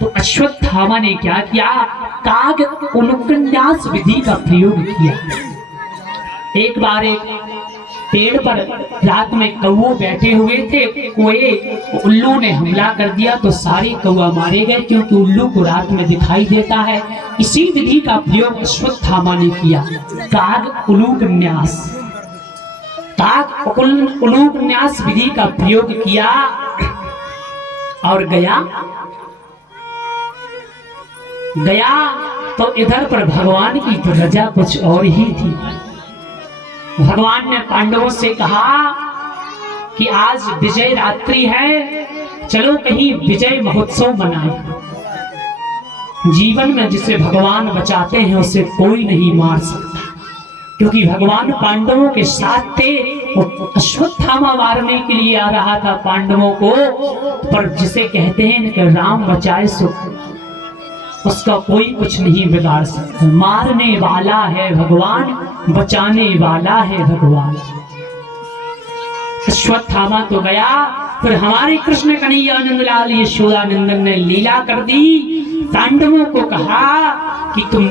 तो अश्वत्थामा ने क्या किया, काग अनुन्यास विधि का प्रयोग किया। एक बार एक पेड़ पर रात में कौवे बैठे हुए थे, कोई उल्लू ने हमला कर दिया तो सारे कौवा मारे गए, क्योंकि उल्लू को रात में दिखाई देता है। इसी विधि का प्रयोग अश्वत्थामा ने किया, काग उलूकन्यास, काग उलूकन्यास विधि का प्रयोग किया और गया तो इधर पर भगवान की रजा कुछ और ही थी। भगवान ने पांडवों से कहा कि आज विजय रात्रि है, चलो कहीं विजय महोत्सव मनाएं। जीवन में जिसे भगवान बचाते हैं उसे कोई नहीं मार सकता, क्योंकि भगवान पांडवों के साथ थे। अश्वत्थामा मारने के लिए आ रहा था पांडवों को, पर जिसे कहते हैं कि राम बचाए सुख, उसका कोई कुछ नहीं बिगाड़ सकता। मारने वाला है भगवान, बचाने वाला है भगवान। अश्वत्थामा तो गया, फिर हमारे कृष्ण कन्हैया नंदलाल यशोदानंदन ने लीला कर दी। पांडवों को कहा कि तुम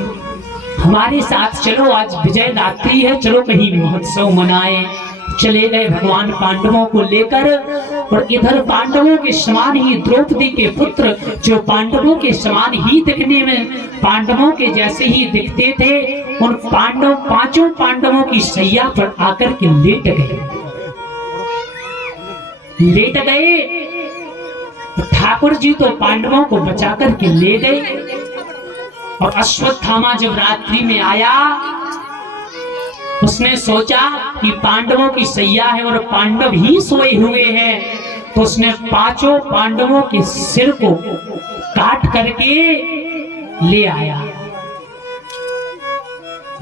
हमारे साथ चलो, आज विजय रात्रि है, चलो कहीं महोत्सव मनाएं। चले गए भगवान पांडवों को लेकर, और इधर पांडवों के समान ही द्रौपदी के पुत्र, जो पांडवों के समान ही दिखने में पांडवों के जैसे ही दिखते थे, उन पांचों पांडवों की सैया पर आकर के लेट गए। ठाकुर जी तो पांडवों को बचा करके ले गए। और अश्वत्थामा जब रात्रि में आया, उसने सोचा कि पांडवों की सैया है और पांडव ही सोए हुए हैं, तो उसने पांचों पांडवों के सिर को काट करके ले आया।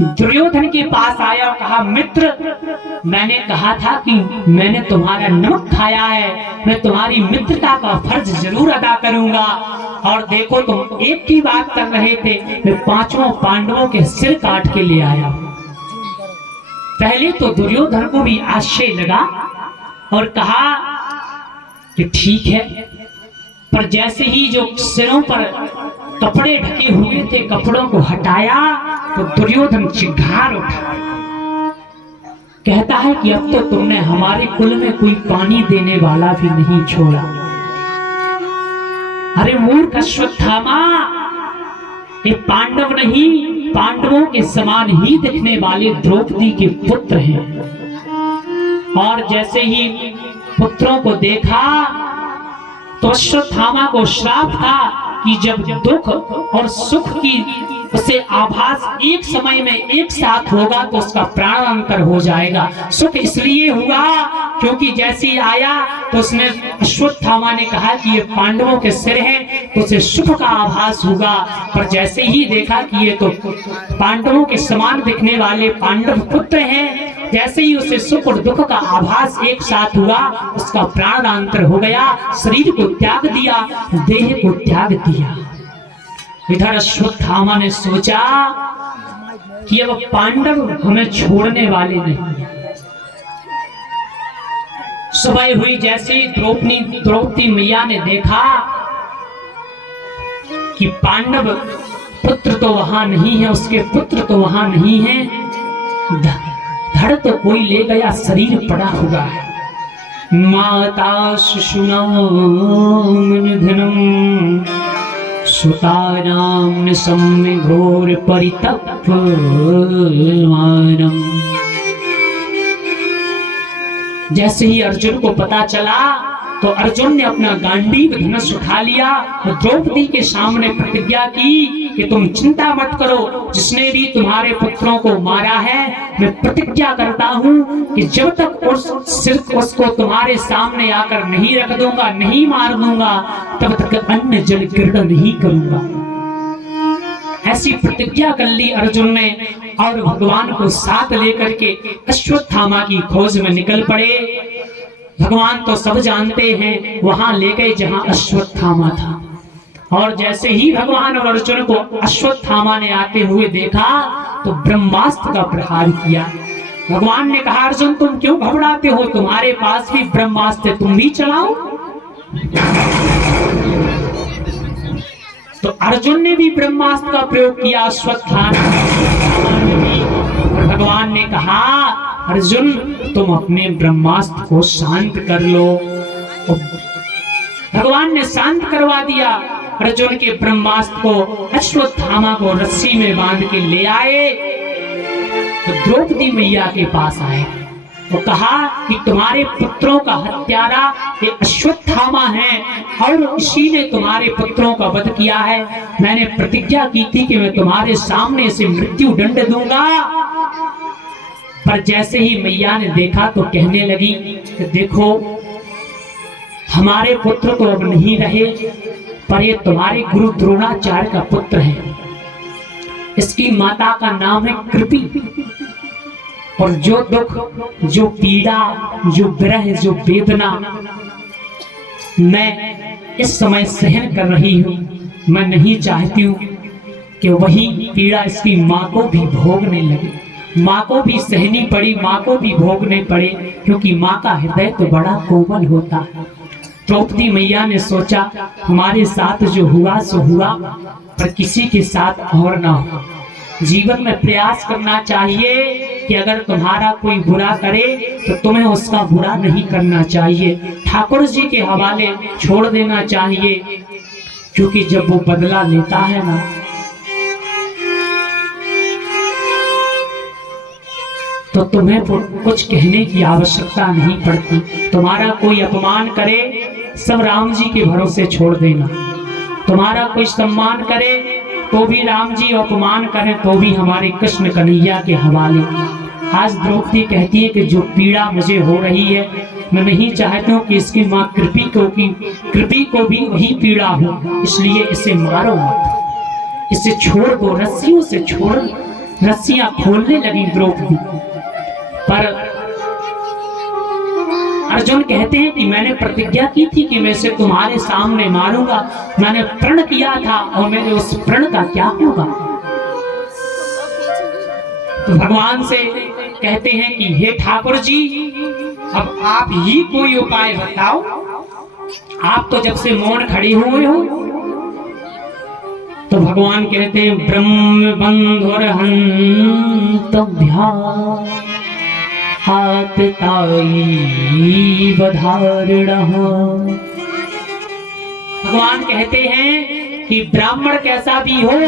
दुर्योधन के पास आया और कहा, मित्र, मैंने कहा था कि मैंने तुम्हारा नमक खाया है, मैं तुम्हारी मित्रता का फर्ज जरूर अदा करूंगा, और देखो तुम एक ही बात कर रहे थे, मैं पांचों पांडवों के सिर काट के ले आया। पहले तो दुर्योधन को भी आश्चर्य लगा और कहा कि ठीक है, पर जैसे ही जो सिरों पर कपड़े ढके हुए थे, कपड़ों को हटाया तो दुर्योधन चिढ़ार उठा, कहता है कि अब तो तुमने हमारे कुल में कोई पानी देने वाला भी नहीं छोड़ा। अरे मूर्ख अश्वत्थामा, ये पांडव नहीं, पांडवों के समान ही दिखने वाले द्रौपदी के पुत्र हैं। और जैसे ही पुत्रों को देखा तो अश्वत्थामा को श्राप था कि जब दुख और सुख की उसे आभास एक समय में एक साथ होगा तो उसका प्राणांतर हो जाएगा। सुख इसलिए हुआ क्योंकि जैसे ही आया तो उसने अश्वत्थामा ने कहा कि ये पांडवों के सिर हैं, तो उसे सुख का आभास होगा, पर जैसे ही देखा कि ये तो पांडवों के समान दिखने वाले पांडव पुत्र हैं, जैसे ही उसे सुख और दुख का आभास एक साथ हुआ, उसका प्राणांतर हो गया, शरीर को त्याग दिया, देह को त्याग दिया। इधर अश्वत्थामा ने सोचा कि अब पांडव हमें छोड़ने वाले नहीं। सुबह हुई, जैसे ही द्रौपदी मैया ने देखा कि पांडव पुत्र तो वहां नहीं है, उसके पुत्र तो वहां नहीं है, धड़ तो कोई ले गया, शरीर पड़ा हुआ है। माता शिशुनाम निधनम सुतानाम निसम्य घोर परितप्यमानम। जैसे ही अर्जुन को पता चला तो अर्जुन ने अपना गांडीव धनुष उठा लिया, द्रौपदी के सामने प्रतिज्ञा की कि तुम चिंता मत करो, जिसने भी तुम्हारे पुत्रों को मारा है, मैं प्रतिज्ञा करता हूं कि जब तक उसको तुम्हारे सामने आकर नहीं रख दूंगा, नहीं मार दूंगा, तब तक अन्न जल ग्रहण नहीं करूंगा। ऐसी प्रतिज्ञा कर ली अर्जुन ने, और भगवान को साथ लेकर के अश्वत्थामा की खोज में निकल पड़े। भगवान तो सब जानते हैं, वहां ले गए जहां अश्वत्थामा था। और जैसे ही भगवान और अर्जुन को अश्वत्थामा ने आते हुए देखा तो ब्रह्मास्त्र का प्रहार किया। भगवान ने कहा, अर्जुन तुम क्यों घबराते हो, तुम्हारे पास भी ब्रह्मास्त्र, तुम भी चलाओ। तो अर्जुन ने भी ब्रह्मास्त्र का प्रयोग किया, अश्वत्थामा ने भी। और भगवान ने कहा अर्जुन तुम अपने ब्रह्मास्त्र को शांत कर लो। भगवान ने शांत करवा दिया अर्जुन के ब्रह्मास्त्र को। अश्वत्थामा को रस्सी में बांध के ले आए तो द्रौपदी मैया के पास आए। वो कहा कि तुम्हारे पुत्रों का हत्यारा ये अश्वत्थामा है और इसी ने तुम्हारे पुत्रों का वध किया है। मैंने प्रतिज्ञा की थी कि मैं तुम्हारे सामने से मृत्यु दंड दूंगा। पर जैसे ही मैया ने देखा तो कहने लगी कि देखो हमारे पुत्र तो अब नहीं रहे, पर ये तुम्हारे गुरु द्रोणाचार्य का पुत्र है। इसकी माता का नाम है कृपी। और जो दुख, जो पीड़ा, जो विरह, जो वेदना मैं इस समय सहन कर रही हूं, मैं नहीं चाहती हूं कि वही पीड़ा इसकी माँ को भी भोगने लगे, माँ को भी सहनी पड़ी, माँ को भी भोगने पड़े, क्योंकि माँ का हृदय तो बड़ा कोमल होता है। द्रौपदी मैया ने सोचा हमारे साथ जो हुआ सो हुआ, पर किसी के साथ और ना हो। जीवन में प्रयास करना चाहिए कि अगर तुम्हारा कोई बुरा करे तो तुम्हें उसका बुरा नहीं करना चाहिए, ठाकुर जी के हवाले छोड़ देना चाहिए, क्योंकि जब वो बदला लेता है ना तो तुम्हें कुछ कहने की आवश्यकता नहीं पड़ती। तुम्हारा कोई अपमान करे सब राम जी के भरोसे छोड़ देना, तुम्हारा कोई सम्मान करे तो भी राम जी, अपमान करें तो भी हमारे कृष्ण कन्हैया के हवाले। आज द्रौपदी कहती है कि जो पीड़ा मुझे हो रही है मैं नहीं चाहती हूँ कि इसकी माँ कृपी को भी वही पीड़ा हो, इसलिए इसे मारो मत, इसे छोड़ दो, रस्सियों से छोड़। रस्सियां खोलने लगी द्रौपदी, पर अर्जुन कहते हैं कि मैंने प्रतिज्ञा की थी कि मैं इसे तुम्हारे सामने मारूंगा, मैंने प्रण किया था और मेरे उस प्रण का क्या होगा। तो भगवान से कहते हैं कि हे ठाकुर जी अब आप ही कोई उपाय बताओ, आप तो जब से मौन खड़े हुए हो। तो भगवान कहते हैं ब्रह्म बंधुर हन्तव्या हाथ ताई बधारणः। भगवान कहते हैं कि ब्राह्मण कैसा भी हो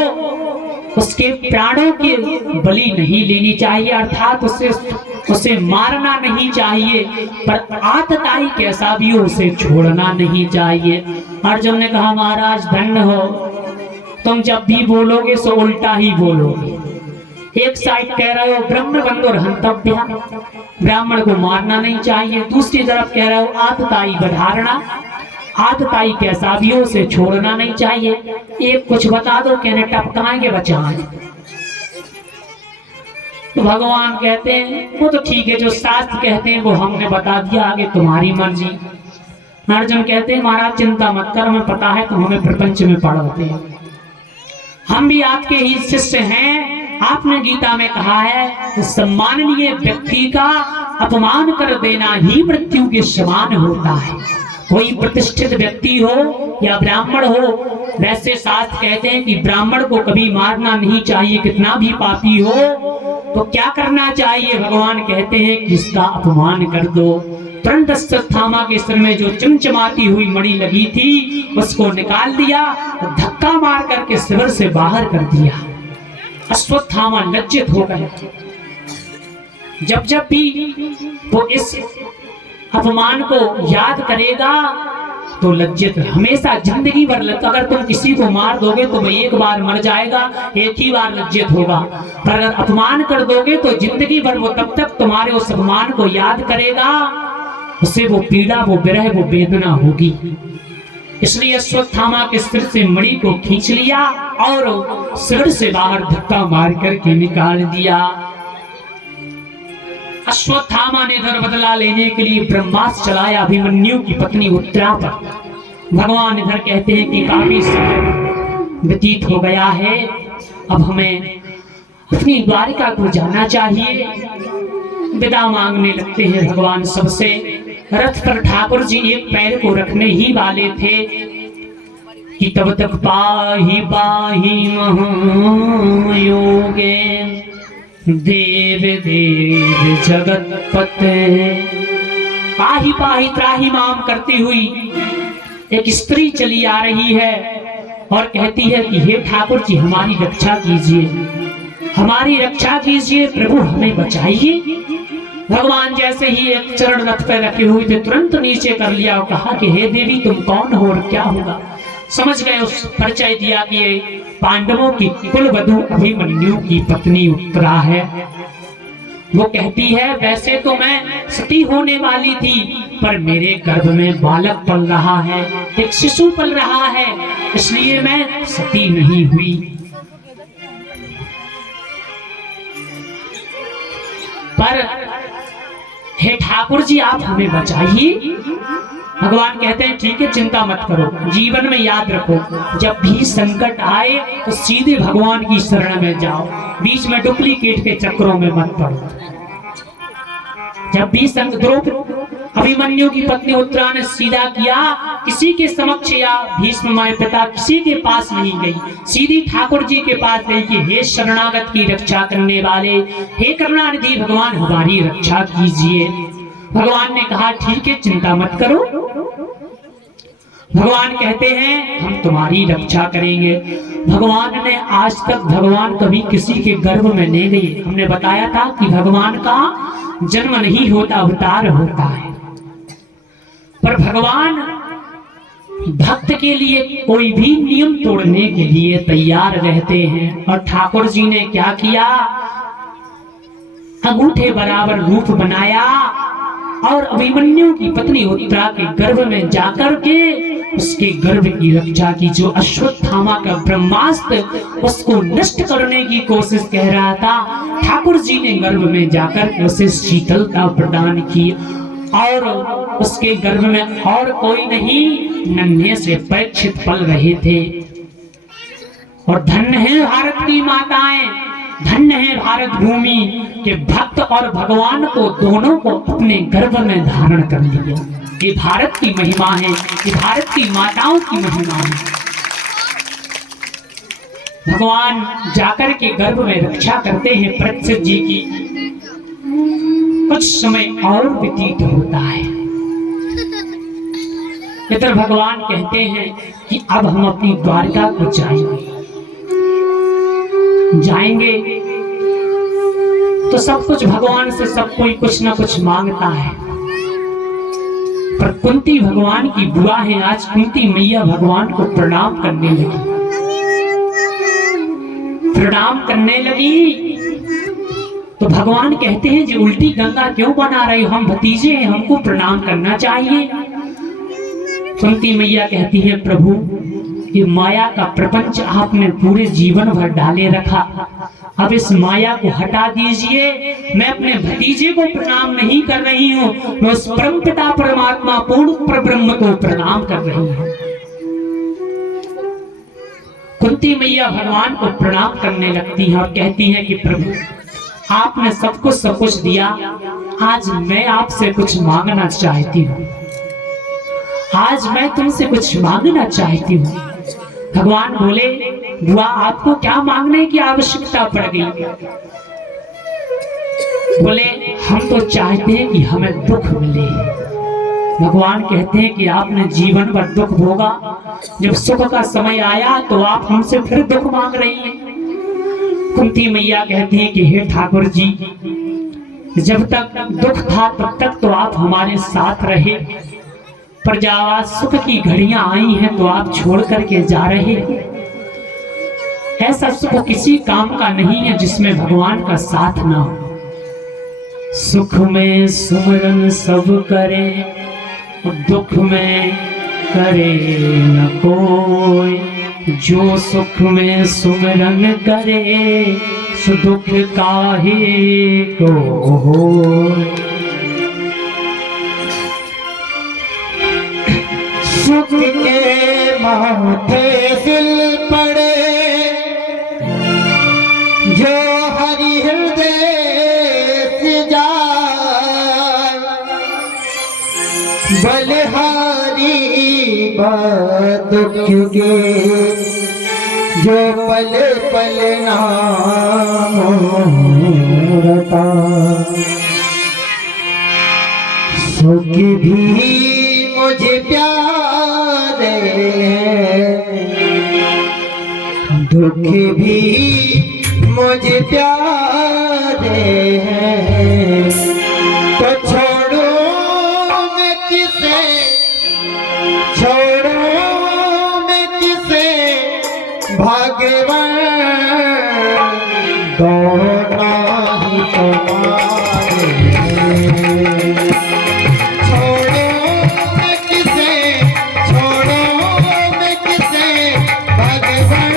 उसके प्राणों की बलि नहीं लेनी चाहिए, अर्थात उसे मारना नहीं चाहिए, पर आतताई कैसा भी हो उसे छोड़ना नहीं चाहिए। अर्जुन ने कहा महाराज धन्य हो, तुम जब भी बोलोगे सो उल्टा ही बोलोगे। एक साइड कह रहे हो ब्रह्म बंधुर हन्तव्या, ब्राह्मण को मारना नहीं चाहिए, दूसरी तरफ कह रहे हो आतताई बधारणा, आतताई कैसा भी हो उसे छोड़ना नहीं चाहिए। एक कुछ बता दो कहने टपकाएंगे बचाएं। तो भगवान कहते हैं वो तो ठीक है, जो शास्त्र कहते हैं वो हमने बता दिया, आगे तुम्हारी मर्जी। अर्जुन कहते हैं महाराज चिंता मत कर, हमें पता है तुम हमें प्रपंच में पढ़ाते हैं, हम भी आपके ही शिष्य हैं। आपने गीता में कहा है सम्माननीय व्यक्ति का अपमान कर देना ही मृत्यु के समान होता है। कोई प्रतिष्ठित व्यक्ति हो या ब्राह्मण हो, वैसे शास्त्र कहते हैं कि ब्राह्मण को कभी मारना नहीं चाहिए, कितना भी पापी हो। तो क्या करना चाहिए? भगवान कहते हैं कि इसका अपमान कर दो। तुरंत अश्वत्थामा के सिर में जो चमचमाती हुई मणि लगी थी उसको निकाल दिया, धक्का मार करके शिविर से बाहर कर दिया। अश्वत्थामा लज्जित हो गए। जब जब भी वो इस अपमान को याद करेगा तो लज्जित, हमेशा जिंदगी भर अगर तुम किसी को मार दोगे तो वह एक बार मर जाएगा, एक ही बार लज्जित होगा, पर अगर अपमान कर दोगे तो जिंदगी भर वो तब तक तुम्हारे उस अपमान को याद करेगा, उसे वो पीड़ा, वो विरह, वो वेदना होगी। इसलिए अश्वत्थामा के सिर से मणि को खींच लिया और सिर से बाहर धक्का मार करके निकाल दिया। अश्वत्थामा ने इधर बदला लेने के लिए ब्रह्मास्त्र चलाया अभिमन्यु की पत्नी उत्तरा पर। भगवान इधर कहते हैं कि काफी समय व्यतीत हो गया है, अब हमें अपनी द्वारिका को जाना चाहिए। विदा मांगने लगते हैं भगवान सबसे। रथ पर ठाकुर जी एक पैर को रखने ही वाले थे कि तब तक पाही पाही महायोगे देव देव जगत पते। पाही पाही त्राही माम करती हुई एक स्त्री चली आ रही है और कहती है कि हे ठाकुर जी हमारी रक्षा कीजिए, हमारी रक्षा कीजिए प्रभु, हमें बचाइए। भगवान जैसे ही एक चरण रथ पर रखे हुए थे तुरंत नीचे कर लिया और कहा कि हे देवी तुम कौन हो और क्या होगा। समझ गए, उस परिचय दिया कि ये पांडवों की कुलवधू अभिमन्यु की पत्नी उत्तरा है। वो कहती है वैसे तो मैं सती होने वाली थी, पर मेरे गर्भ में बालक पल रहा है, एक शिशु पल रहा है, इसलिए मैं सती नहीं हुई। पर हे ठाकुर जी आप हमें बचाइए। भगवान कहते हैं ठीक है चिंता मत करो, जीवन में याद रखो जब भी संकट आए तो सीधे भगवान की शरण में जाओ, बीच में डुप्लीकेट के चक्रों में मत पड़ो। जब भी अभिमन्यु की पत्नी उत्तरा ने सीधा किया, किसी के समक्ष या भीष्म माय पिता किसी के पास नहीं गई, सीधी ठाकुर जी के पास गई कि हे शरणागत की रक्षा करने वाले, हे करुणानिधि भगवान हमारी रक्षा कीजिए। भगवान ने कहा ठीक है चिंता मत करो। भगवान कहते हैं हम तुम्हारी रक्षा करेंगे। भगवान ने आज तक भगवान कभी किसी के गर्भ में नहीं गए। हमने बताया था कि भगवान का जन्म नहीं होता, अवतार होता है। पर भगवान भक्त के लिए कोई भी नियम तोड़ने के लिए तैयार रहते हैं। और ठाकुर जी ने क्या किया, अंगूठे बराबर रूप बनाया और अभिमन्यु की पत्नी उत्तरा के गर्भ में जाकर के उसके गर्भ की रक्षा की। जो अश्वत्थामा का ब्रह्मास्त्र उसको नष्ट करने की कोशिश कर रहा था, ठाकुर जी ने गर्भ में जाकर उसे शीतलता प्रदान की। और उसके गर्भ में और कोई नहीं, नन्हे से परीक्षित पल रहे थे। और धन्य है भारत की माताएं, धन्य है भारत भूमि के भक्त और भगवान को दोनों को अपने गर्भ में धारण कर लिया। ये भारत की महिमा है, ये भारत की माताओं की महिमा है। भगवान जाकर के गर्भ में रक्षा करते हैं परीक्षित जी की। कुछ समय और व्यतीत होता है, इधर भगवान कहते हैं कि अब हम अपनी द्वारका को जाएंगे तो सब कुछ भगवान से सब कोई कुछ ना कुछ मांगता है। पर कुंती भगवान की बुआ है, आज कुंती मैया भगवान को प्रणाम करने लगी। तो भगवान कहते हैं जो उल्टी गंगा क्यों बना रहे हो, हम भतीजे हैं, हमको प्रणाम करना चाहिए। कुंती मैया कहती है प्रभु ये माया का प्रपंच आपने पूरे जीवन भर डाले रखा, अब इस माया को हटा दीजिए। मैं अपने भतीजे को प्रणाम नहीं कर रही हूँ, मैं उस परम पिता परमात्मा पूर्ण परब्रह्म को प्रणाम कर रही हूँ। कुंती मैया भगवान को प्रणाम करने लगती है और कहती है कि प्रभु आपने सब कुछ दिया, आज मैं आपसे कुछ मांगना चाहती हूँ, आज मैं तुमसे कुछ मांगना चाहती हूँ। भगवान बोले बुआ आपको क्या मांगने की आवश्यकता पड़ गई। बोले हम तो चाहते हैं कि हमें दुख मिले। भगवान कहते हैं कि आपने जीवन भर दुख भोगा, जब सुख का समय आया तो आप हमसे फिर दुख मांग रही हैं। कुंती मैया कहती हैं कि हे ठाकुर जी जब तक दुख था तब तक तो आप हमारे साथ रहे, पर जब आज सुख की घड़ियां आई हैं तो आप छोड़ करके जा रहे हैं। ऐसा सुख किसी काम का नहीं है जिसमें भगवान का साथ ना हो। सुख में सुमरन सब करे, दुख में करे न कोई, जो सुख में सुमरन करे सो दुख काहे को होय। सुख के माथे दिल पड़े, जो हरि हृदय से जाए, बलिहारी दुख के जो पल पल नाम रटा, सुख भी मुझे प्यारे दुख भी मुझे प्यारे हैं, तो छोड़ो मैं किसे, छोड़ो मैं किसे भगवान, दोनों ही तुम्हारे हैं। छोड़ो मैं किसे, छोड़ो मैं किसे भगवान,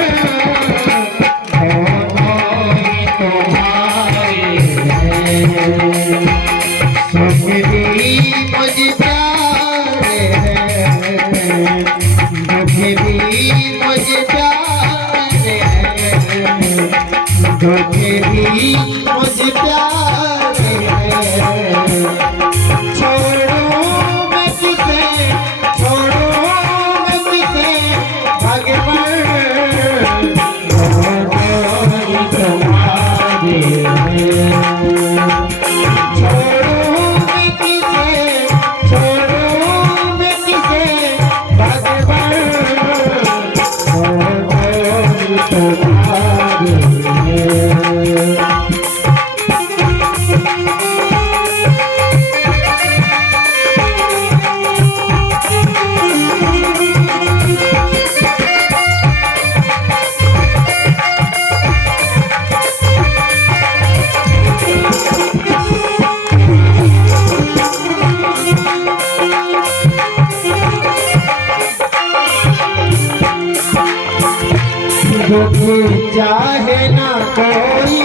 दोनों ही तुम्हारे हैं। सुख भी मुझे प्यारे हैं, दुख भी मुझे प्यारे हैं, दुख भी मुझे प्यारे हैं। छोड़ो मैं किसे, छोड़ो मैं किसे भगवान, दोनों ही तुम्हारे हैं। छोड़ो मैं किसे, छोड़ो मैं किसे भगवान, दोनों ही तुम्हारे हैं। दुख चाहे ना कोई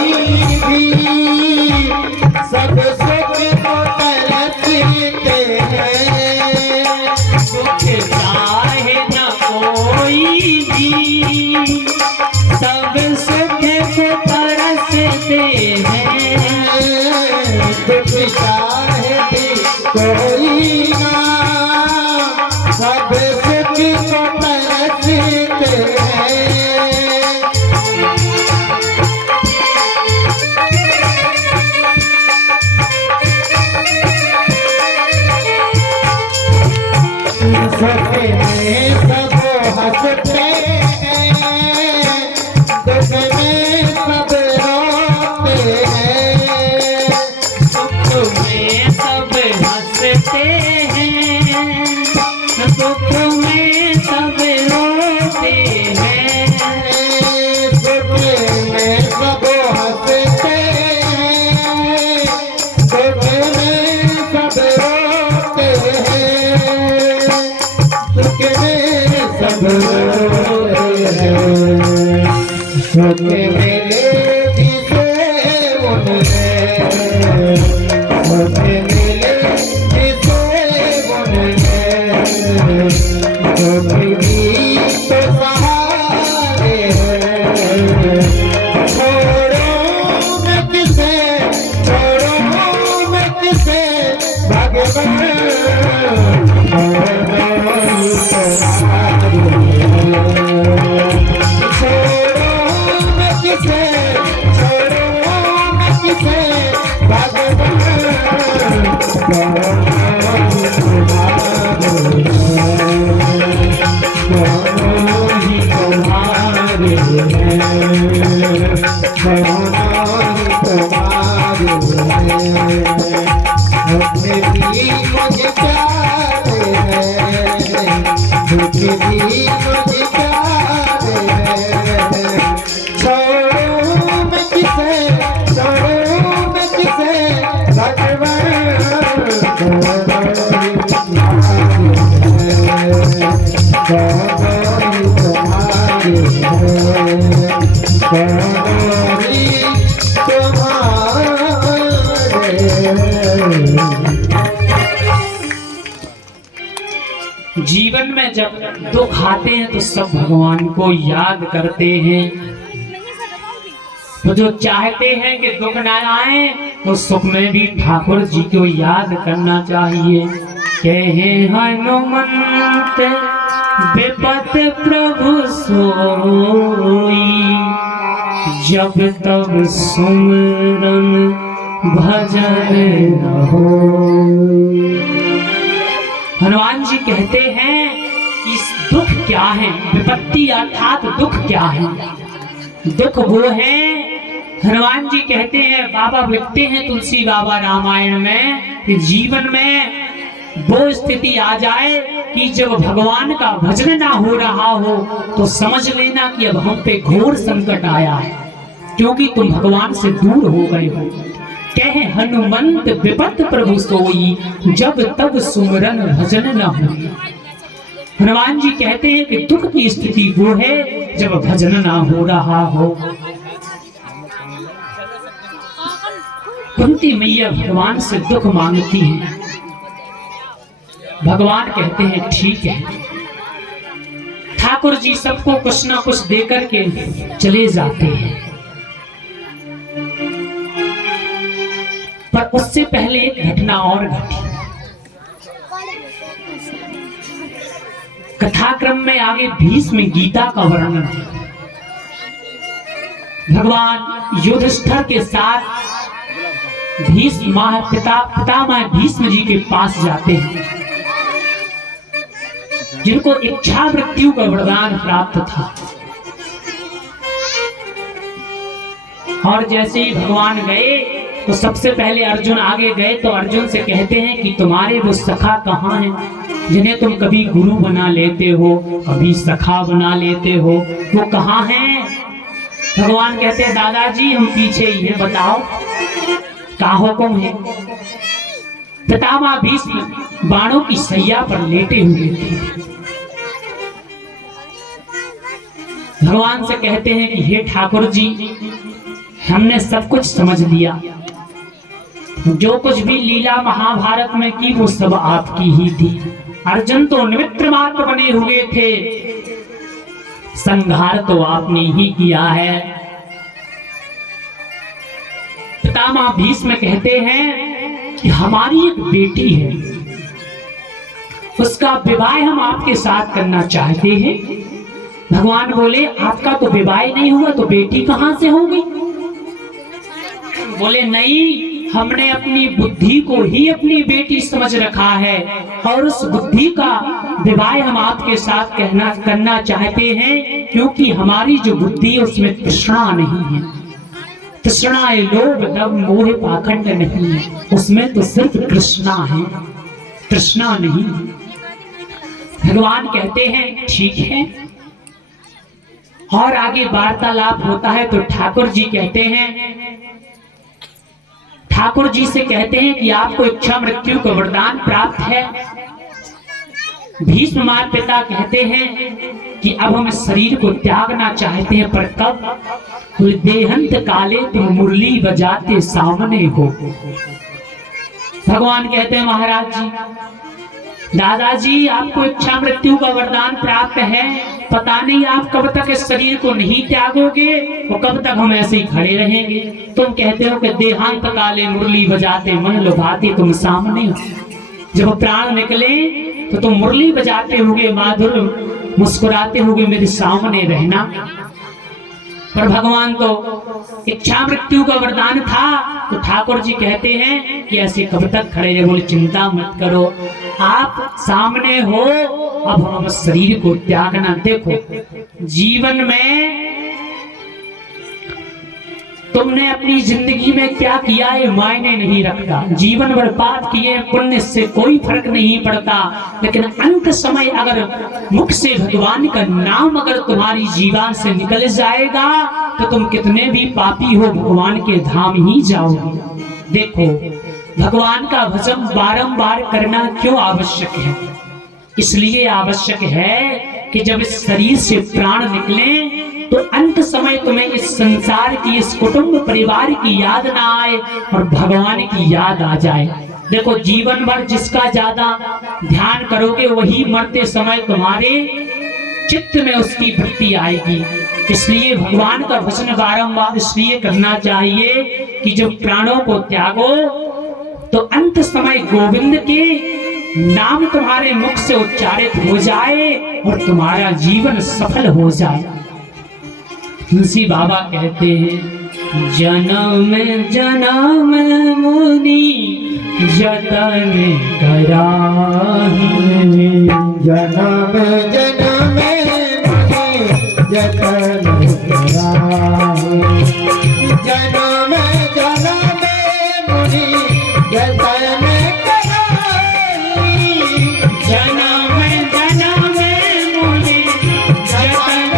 भी, सब सुख को तरसते हैं। दुख चाहे न कोई भी, सब सुख को तरसते हैं। दुख चाहे भी कोई ना, सब सुख को तरसते हैं। सुख में सब हंसते हैं, दुख में सब रोते हैं। सुख में सब हंसते हैं, दुख में सब रोते हैं। सुख में सब हंसते हैं, दुख में सब रोते हैं। सुख में सब रोते हैं, सुख मिले जिसे उन्हें, सुख मिले जिसे उन्हें, सुख भी तो सहारे हैं। छोड़ो मैं किसे, छोड़ो मैं किसे भगवान, दोनों ही तुम्हारे हैं। छोड़ो मैं किसे, छोड़ो मैं किसे भगवान, दोनों ही तुम्हारे हैं। दोनों ही तुम्हारे हैं, दोनों ही तुम्हारे हैं। अपने भी मुझे प्यारे हैं, दुख भी मुझे प्यारे हैं। छोड़ो मैं किसे, छोड़ो मैं किसे भगवान, दोनों ही तुम्हारे हैं, दोनों ही तुम्हारे हैं, दोनों ही तुम्हारे हैं। जीवन में जब दुख आते हैं तो सब भगवान को याद करते हैं। तो जो चाहते हैं कि दुख ना आए तो सुख में भी ठाकुर जी को याद करना चाहिए। कहे हनुमंत विपत प्रभु सोई, जब तब सुमरन भजन न होई। हनुमान जी कहते हैं इस दुख क्या है, विपत्ति अर्थात दुख क्या है? दुख वो है, हनुमान जी कहते हैं, बाबा लिखते हैं तुलसी बाबा रामायण में कि जीवन में वो स्थिति आ जाए कि जब भगवान का भजन ना हो रहा हो तो समझ लेना कि अब हम पे घोर संकट आया है, क्योंकि तुम भगवान से दूर हो गए हो। कहे हनुमंत विपत प्रभु सोई, जब तब सुमरन भजन न हो। हनुमान जी कहते हैं कि दुख की स्थिति वो है जब भजन ना हो रहा हो। कुंती मैया भगवान से दुख मांगती है, भगवान कहते हैं ठीक है। ठाकुर जी सबको कुछ ना कुछ देकर के चले जाते हैं, पर उससे पहले एक घटना और घटी। कथाक्रम में आगे भीष्म गीता का वर्णन है। भगवान युधिष्ठिर के साथ भीष्म पितामह भीष्म जी के पास जाते हैं, जिनको इच्छा मृत्यु का वरदान प्राप्त था। और जैसे ही भगवान गए तो सबसे पहले अर्जुन आगे गए, तो अर्जुन से कहते हैं कि तुम्हारे वो सखा कहाँ हैं जिन्हें तुम कभी गुरु बना लेते हो, कभी सखा बना लेते हो, वो कहाँ हैं? भगवान कहते हैं दादाजी हम पीछे ही हैं, बताओ क्या हुक्म है? पितामह भीष्म बाणों की सैया पर लेटे हुए थे। भगवान से कहते हैं कि हे ठाकुर जी, हमने सब कुछ समझ लिया, जो कुछ भी लीला महाभारत में की वो सब आपकी ही थी। अर्जुन तो निमित्त मात्र बने हुए थे, संहार तो आपने ही किया है। पितामह भीष्म कहते हैं कि हमारी एक बेटी है, उसका विवाह हम आपके साथ करना चाहते हैं। भगवान बोले आपका तो विवाह नहीं हुआ तो बेटी कहां से होगी? बोले नहीं, हमने अपनी बुद्धि को ही अपनी बेटी समझ रखा है और उस बुद्धि का विवाह हम आपके साथ करना चाहते हैं, क्योंकि हमारी जो बुद्धि है उसमें तृष्णा नहीं है। तृष्णा लोभ दंभ मोह पाखंड नहीं है, उसमें तो सिर्फ कृष्णा है, तृष्णा नहीं। भगवान कहते हैं ठीक है। और आगे वार्तालाप होता है तो ठाकुर जी कहते हैं, ठाकुर जी से कहते हैं कि आपको इच्छा मृत्यु का वरदान प्राप्त है। भीष्म माता पिता कहते हैं कि अब हम इस शरीर को त्यागना चाहते हैं, पर कब? देहांत काले तुम मुरली बजाते सामने हो। भगवान कहते हैं महाराज जी, दादाजी आपको इच्छा मृत्यु का वरदान प्राप्त है, पता नहीं आप कब तक इस शरीर को नहीं त्यागोगे और कब तक हम ऐसे ही खड़े रहेंगे। तुम कहते हो कि देहांत काले मुरली बजाते मन लुभाते तुम सामने हो। जब प्राण निकले तो तुम मुरली बजाते होगे, माधुर मुस्कुराते होगे, मेरे सामने रहना। पर भगवान तो इच्छा मृत्यु का वरदान था, तो ठाकुर जी कहते हैं कि ऐसे कब तक खड़े रहे? बोले चिंता मत करो, आप सामने हो, अब हम शरीर को त्यागना। देखो जीवन में तुमने अपनी जिंदगी में क्या किया है मायने नहीं रखता, जीवन भर पाप किए पुण्य से कोई फर्क नहीं पड़ता, लेकिन अंत समय अगर मुख से भगवान का नाम अगर तुम्हारी जीवन से निकल जाएगा तो तुम कितने भी पापी हो भगवान के धाम ही जाओगे। देखो भगवान का भजन बारंबार करना क्यों आवश्यक है? इसलिए आवश्यक है कि जब इस शरीर से प्राण निकले तो अंत समय तुम्हें इस संसार की, इस कुटुंब परिवार की याद ना आए और भगवान की याद आ जाए। देखो जीवन भर जिसका ज्यादा ध्यान करोगे वही मरते समय तुम्हारे चित्त में उसकी वृत्ति आएगी। इसलिए भगवान का भजन बारंबार इसलिए करना चाहिए कि जब प्राणों को त्यागो तो अंत समय गोविंद के नाम तुम्हारे मुख से उच्चारित हो जाए और तुम्हारा जीवन सफल हो जाए। तुलसी बाबा कहते हैं जन्म जन्म मुनि जतन कराही, जन्म जन्म मुनि जतन कराही, जन्म जन्म मुनि जतन कराही, जन्म जन्म मुनि जतन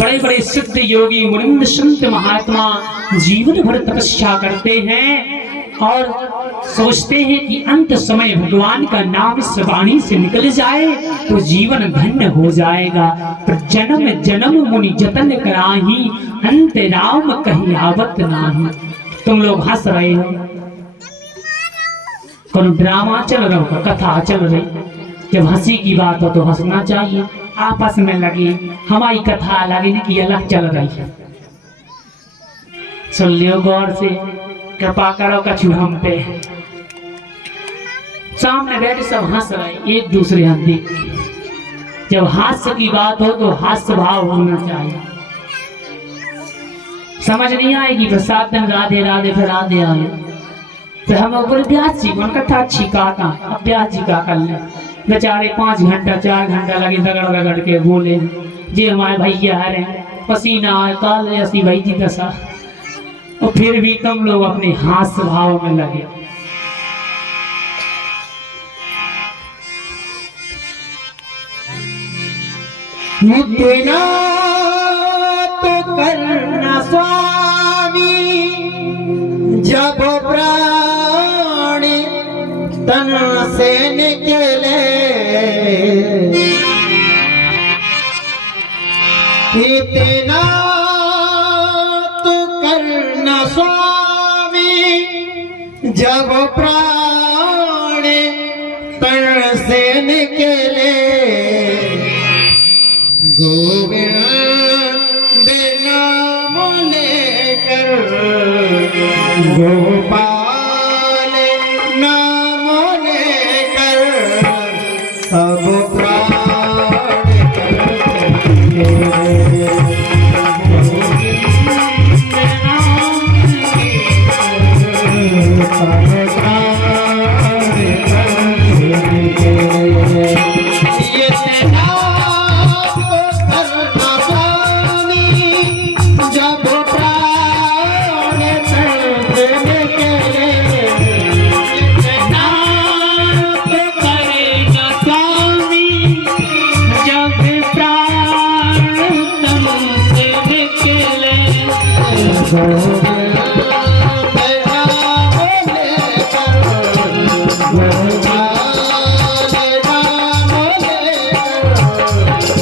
बड़े बड़े सिद्ध योगी मुनिंद संत महात्मा जीवन भर तपस्या करते हैं और सोचते हैं कि अंत समय भगवान का नाम इस वाणी से निकल जाए तो जीवन धन्य हो जाएगा। पर जन्म जन्म मुनि जतन कराही, अंत राम कहीं आवत नाही। तुम लोग हंस रहे हो, कौन ड्रामा चल रहा हो, कथा चल रही। जब हंसी की बात हो तो हंसना चाहिए। आपस में लगी हमारी कथा अलग इनकी अलग चल रही है। सुन लियो गौर से, कृपा करो कछु हम पे। सामने बैठे सब हंस रहे एक दूसरे हम देख के। जब हास्य की बात हो तो हास्य भाव होना चाहिए। समझ नहीं आएगी प्रसाद दिन राधे राधे फिर राधे आए तो हम ऊपर ब्याज जी मन कथा अच्छी कहा अब ब्याज जी का कर ले। बेचारे 5 घंटा 4 घंटा लगे रगड़ रगड़ के बोले जे हमारे भैया है पसीना आए काल ऐसी भाई जी दशा, और फिर भी तुम लोग अपने हास्य भाव में लगे। देना तो करना स्वामी, जब प्राण तन से निकले, इतना तो करना स्वामी, जब प्राण तन से निकले, गोविंद नाम लेकर, गोपाल नाम लेकर, सब प्राण करते,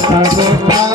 सब प्राण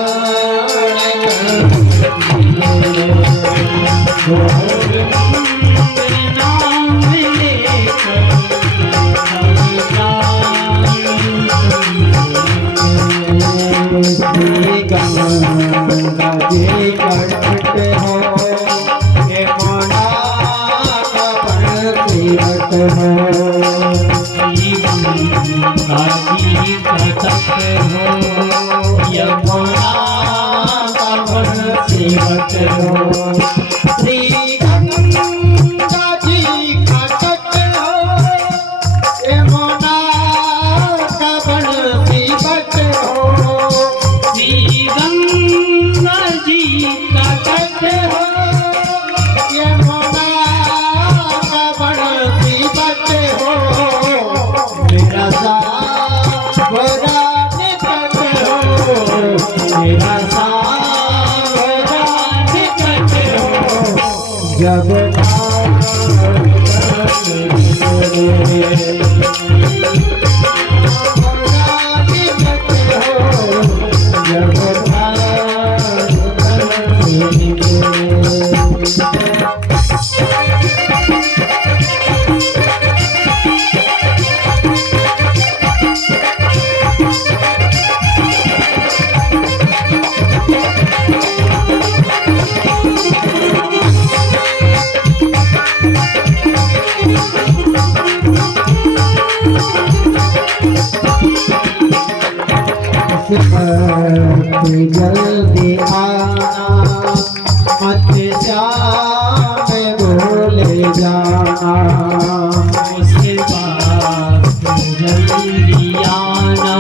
जब जब जल्दी आना, मत श्याम भूल जाना। उसके पास जल्दी आना,